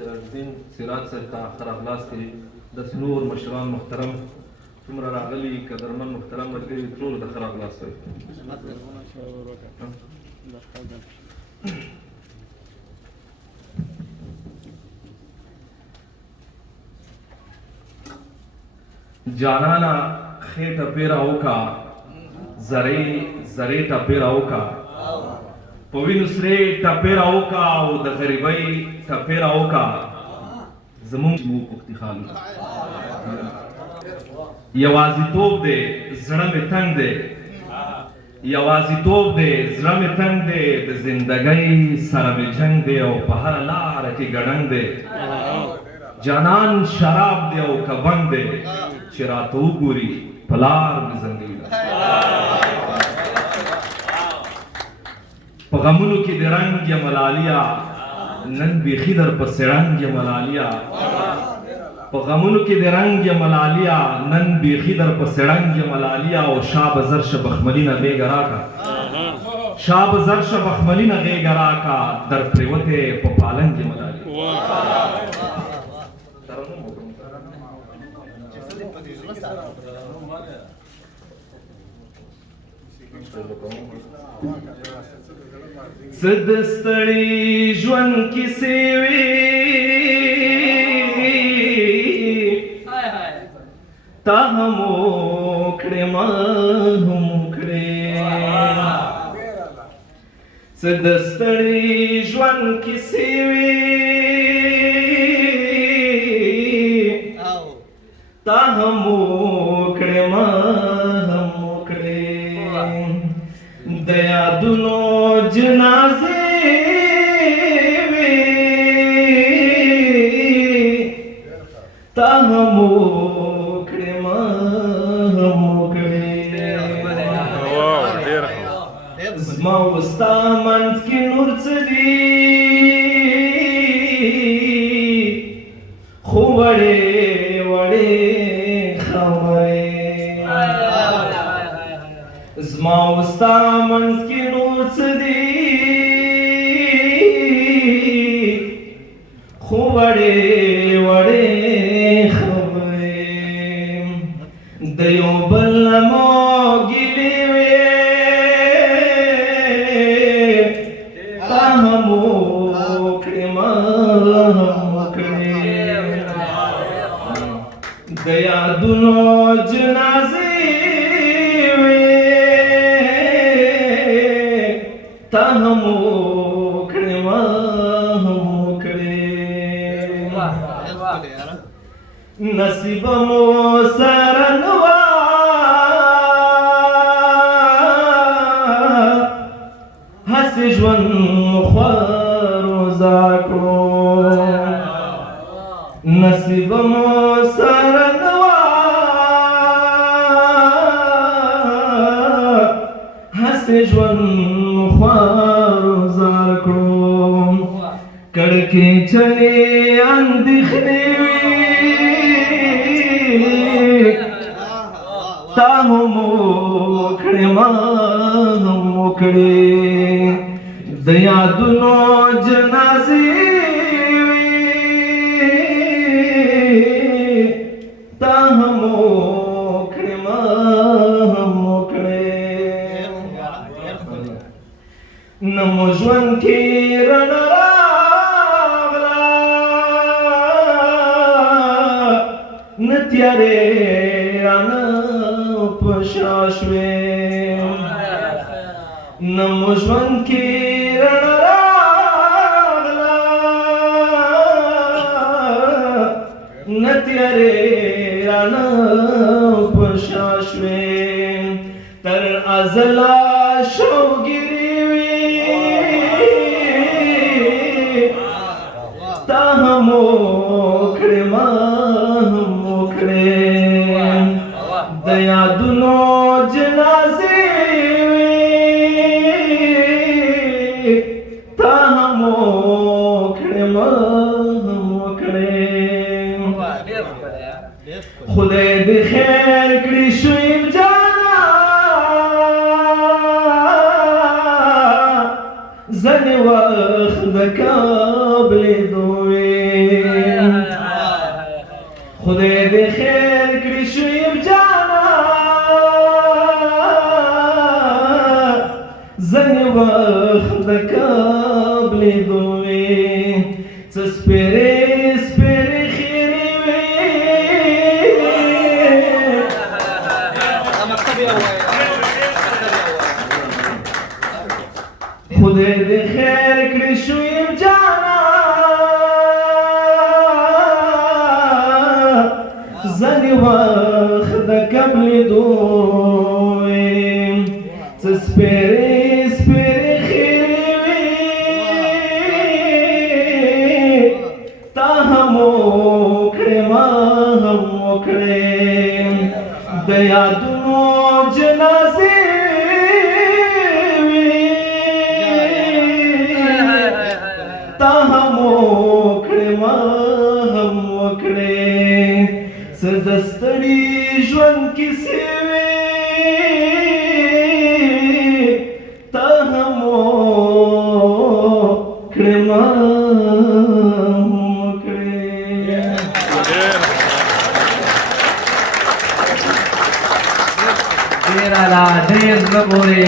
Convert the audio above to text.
سراج الدین سراج صاحب ته ښه راغلاست کړي. داسې نور مشران محترم څومره راغلي قدرمن محترم ملګري ټولو ته ښه راغلاست وایي. جانانا ښې ټپې راوکړه زرې زرې ټپې راوکړه په وینو سرې ټپې راوکړه او د غریبۍ ټپې راوکړه زمونږ موږ پختي خالو یوازیتوب دی زړه مې تنګ دی یوازیتوب دی زړه مې تنګ دی د زندګۍ سره مې جنګ دی او په هره لاره کې ګډنګ دی جانان شراب دی او کبنګ دی چې راته وګوري په لار مې زندګي ده په غمونو کې د رنګ یم لالیا نن بیخي در پسې رنګ یم لالیا په غمونو کې د رنګ یم لالیا نن بیخي در پسې رنګ یم لالیا او شاه به زر شه بخملي نه غېږه راکړه شاه به زر شه بخملي نه غېږه راکړه در پرېوتې په پالنګ یم لالیا څه د ستړي ژوند کیسې وې تا هم وکړې ما هم وکړې څه د ستړي ژوند کیسې وې تا هم وکړې ما هم وکړې د یادونو جنازې وې تا هم وکړې ما هم وکړې زما و ستا منځ کې نور څه دي خو وړې وړې خبرې زما و ستا منځ کې نور څه دي خو وړې وړې خبرې د یو بل نه مو ګیلې وې تا هم وکړې ما هم وکړې د یادونو جنازې تا هم وکړې ما هم وکړې نصیب مو سره نه وه هسې ژوند خوار وزا کړو نصیب مو سره نه وه هسې ژوند خوار وزار کړو کړکۍ چلې اندېښنې وې تا هم وکړې ما هم وکړې د یادونو جنازې وې تا هم وکړې ما هم وکړې نه مو ژوند کې رڼا راغله نه تیارې رانه په شا شوې نه مو ژوند کې رڼا راغله نه تیارې رانه په شا شوې تر ازله شوګیرې تا هم وکړې ما هم وکړې د یادونو جنازې وې تا هم وکړې ما هم وکړې خدای دې خیر کړي شعیب جانا ځنې وخت د کابل دوی خدای دې خیر کړي شعیب جانا ځنې وخت د قبلېدو وې څه سپېرې سپېرې خیرې وې خدای دې خیر کړي شعیب جانا ځنې وخت د قبلېدو وې څه سپېرې سپېرې خیرې وې تا هم وکړې ما هم وکړې د یادونو جنازې تا هم وکړې ما هم وکړې څه د ستړي ژوند کیسې وې تا هم وکړې ما هم وکړې ډېر اعلی ډېر زړه پورې